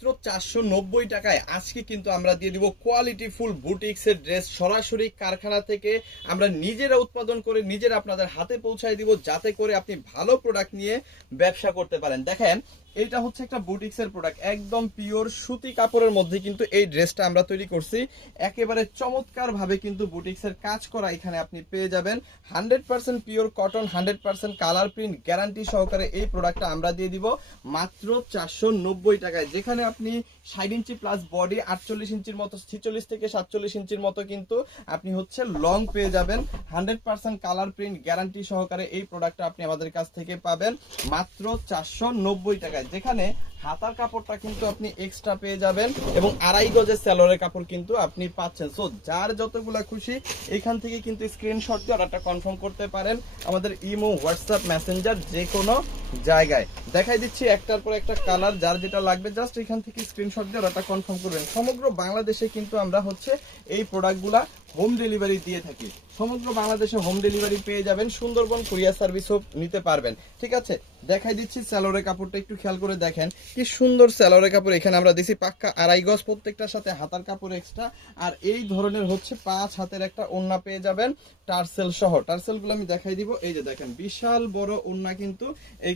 মাত্র চারশো নব্বই টাকায় আজকে কিন্তু আমরা দিয়ে দিব কোয়ালিটি ফুল বুটিক্সের ড্রেস সরাসরি কারখানা থেকে আমরা নিজেরা উৎপাদন করে নিজেরা আপনাদের হাতে পৌঁছায় দিব, যাতে করে আপনি ভালো প্রোডাক্ট নিয়ে ব্যবসা করতে পারেন। দেখেন এটা হচ্ছে একটা বুটিক্সের প্রোডাক্ট একদম পিওর সুতি কাপড়ের মধ্যে কিন্তু এই ড্রেসটা আমরা তৈরি করছি। একেবারে চমৎকার ভাবে কিন্তু বুটিক্সের কাজ করা এখানে আপনি পেয়ে যাবেন। Hundred percent pure cotton hundred percent colour print guarantee সহকারে এই প্রোডাক্টটা আমরা দিয়ে দিব। মাত্র চারশো নব্বই টাকায়। যেখানে আপনি ষাট ইঞ্চি প্লাস বডি আটচল্লিশ ইঞ্চির মতো, ছিচল্লিশ থেকে সাতচল্লিশ ইঞ্চির মতো কিন্তু আপনি হচ্ছে লং পেয়ে যাবেন। Hundred percent colour print guarantee সহকারে এই প্রোডাক্টটা আপনি আমাদের কাছ থেকে পাবেন। মাত্র চারশো নব্বই টাকায়। যেখানে হাতার কাপড়টা কিন্তু আপনি এক্সট্রা পেয়ে যাবেন এবং আড়াই গজের স্যালোরের কাপড় কিন্তু আপনি পাচ্ছেন। সো যার যতগুলা খুশি এখান থেকে কিন্তু স্ক্রিনশট দিয়ে অর্ডারটা কনফার্ম করতে পারেন। আমাদের ইমো হোয়াটসঅ্যাপ মেসেঞ্জার যে কোনো জায়গায়। দেখাই দিচ্ছি একটার পর একটা কালার, যার যেটা লাগবে জাস্ট এখান থেকে স্ক্রিনশট দিয়ে অর্ডারটা কনফার্ম করবেন। সমগ্র বাংলাদেশে কিন্তু আমরা হচ্ছে এই প্রোডাক্টগুলা হোম ডেলিভারি দিয়ে থাকি। সমগ্র বাংলাদেশে হোম ডেলিভারি পেয়ে যাবেন, সুন্দরবন কুরিয়ার সার্ভিসও নিতে পারবেন। ঠিক আছে? দেখাই দিচ্ছি স্যালোরের কাপড়টা, একটু খেয়াল করে দেখেন। কি সুন্দর স্যালোরের কাপড় এখানে আমরা দিছি, পাক্কা আড়াই গজ প্রত্যেকটার সাথে হাতার কাপড় এক্সট্রা আর এই ধরনের হচ্ছে পাঁচ হাতের একটা ওন্না পেয়ে যাবেন, টার্সেল সহ। টার্সেলগুলো আমি দেখাই দিব। এই যে দেখেন, বিশাল বড় ওন্না কিন্তু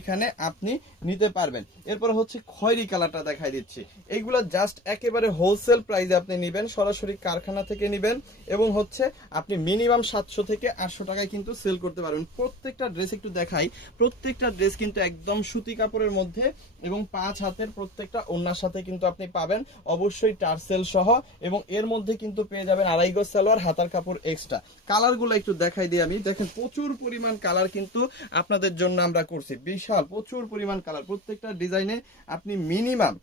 এইখানে আপনি নিতে পারবেন। এরপর হচ্ছে খয়েরি কালারটা দেখাই দিচ্ছি। এইগুলো জাস্ট একেবারে হোলসেল প্রাইসে আপনি নেবেন, সরাসরি কারখানা থেকে নেবেন এবং হচ্ছে আপনি মিনিমাম সাতশো থেকে আটশো টাকায় কিন্তু সেল করতে পারবেন। প্রত্যেকটা ড্রেস একটু দেখাই। প্রত্যেকটা ড্রেস কিন্তু একদম সুতি কাপড়ের মধ্যে এবং পাঁচ হাতের প্রত্যেকটা ওনার সাথে কিন্তু আপনি পাবেন। অবশ্যই টার্সেল সহ এবং এর মধ্যে কিন্তু পেয়ে যাবেন আড়াই গজ সালোয়ার, হাতার কাপড় এক্সট্রা কালারগুলো একটু দেখাই দিই আমি। দেখেন প্রচুর পরিমাণ কালার কিন্তু আপনাদের জন্য আমরা করছি। বিশাল প্রচুর পরিমাণ কালার। প্রত্যেকটা ডিজাইনে আপনি মিনিমাম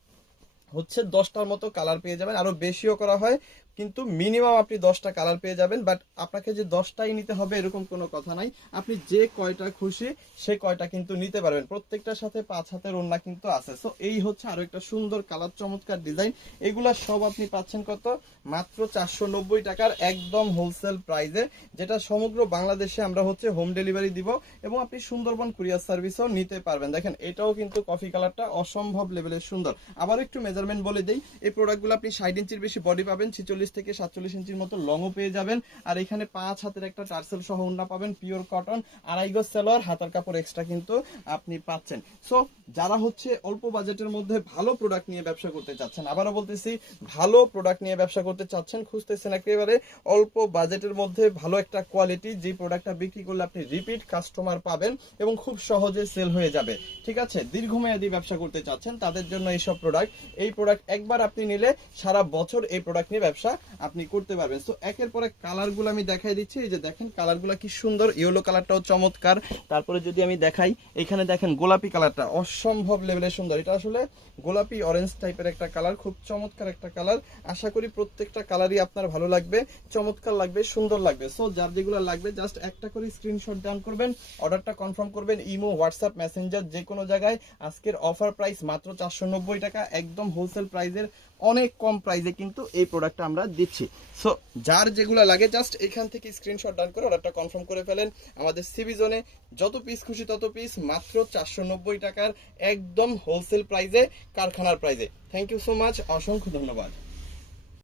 হচ্ছে দশটার মতো কালার পেয়ে যাবেন, আরও বেশিও করা হয়, কিন্তু মিনিমাম আপনি দশটা কালার পেয়ে যাবেন বাট আপনাকে যে দশটাই নিতে হবে এরকম কোনো কথা নাই। আপনি যে কয়টা খুশি সে কয়টা কিন্তু নিতে পারবেন। প্রত্যেকটার সাথে পাঁচ হাতের ওন্না কিন্তু আছে। সো এই হচ্ছে আরও একটা সুন্দর কালার চমৎকার ডিজাইন এগুলা সব আপনি পাচ্ছেন কত? মাত্র চারশো নব্বই টাকার একদম হোলসেল প্রাইসে যেটা সমগ্র বাংলাদেশে আমরা হচ্ছে হোম ডেলিভারি দিব এবং আপনি সুন্দরবন কুরিয়ার সার্ভিসও নিতে পারবেন। দেখেন, এটাও কিন্তু কফি কালারটা অসম্ভব লেভেলের সুন্দর। আবার একটু মেজারমেন্ট বলে দেই, এই প্রোডাক্টগুলো আপনি ষাট ইঞ্চির বেশি বডি পাবেন, ছিচল্লিশ থেকে সাতচল্লিশ ইঞ্চির মতো লংও পেয়ে যাবেন। আর এখানে পাঁচ হাতের একটা টার্সেল সহ উন্না পাবেন পিওর কটন আড়াই গজ সালোয়ার হাতার কাপড় এক্সট্রা কিন্তু আপনি পাচ্ছেন। সো যারা হচ্ছে অল্প বাজেটের মধ্যে ভালো প্রোডাক্ট নিয়ে ব্যবসা করতে চাচ্ছেন, আবারও বলতেছি, ভালো প্রোডাক্ট নিয়ে ব্যবসা করতে চাচ্ছেন, খুঁজতেছেন একেবারে অল্প বাজেটের মধ্যে ভালো একটা কোয়ালিটি যে প্রোডাক্টটা বিক্রি করলে আপনি রিপিট কাস্টমার পাবেন এবং খুব সহজে সেল হয়ে যাবে। ঠিক আছে? দীর্ঘমেয়াদী ব্যবসা করতে চাচ্ছেন, তাদের জন্য এইসব প্রোডাক্ট এই প্রোডাক্ট একবার আপনি নিলে সারা বছর এই প্রোডাক্ট নিয়ে ব্যবসা আপনি করতে পারবেন। তো একের পরে কালারগুলো আমি দেখাই দিচ্ছি। এই যে দেখেন কালারগুলো কি সুন্দর ইয়েলো কালারটাও চমৎকার। তারপরে যদি আমি দেখাই, এখানে দেখেন গোলাপি কালারটা অসম্ভব লেভেলের সুন্দর। এটা আসলে গোলাপি অরেঞ্জ টাইপের একটা কালার খুব চমৎকার একটা কালার আশা করি প্রত্যেকটা কালারই আপনার ভালো লাগবে, চমৎকার লাগবে, সুন্দর লাগবে। সো যার যেগুলো লাগবে জাস্ট একটা করে স্ক্রিনশট ডাউন করবেন অর্ডারটা কনফার্ম করবেন, ইমো হোয়াটসঅ্যাপ মেসেঞ্জার যে কোনো জায়গায়। আজকের অফার প্রাইস মাত্র চারশো নব্বই টাকা, একদম হোলসেল প্রাইসের অনেক কম প্রাইসে কিন্তু এই প্রোডাক্টটা আমরা দিচ্ছি। সো যার যেগুলো লাগে জাস্ট এখান থেকে স্ক্রিনশট ডান করে অর্ডারটা কনফার্ম করে ফেলেন। আমাদের সিবি জোনে যত পিস খুশি তত পিস মাত্র চারশো নব্বই টাকার একদম হোলসেল প্রাইসে কারখানার প্রাইসে থ্যাংক ইউ সো মাচ অসংখ্য ধন্যবাদ।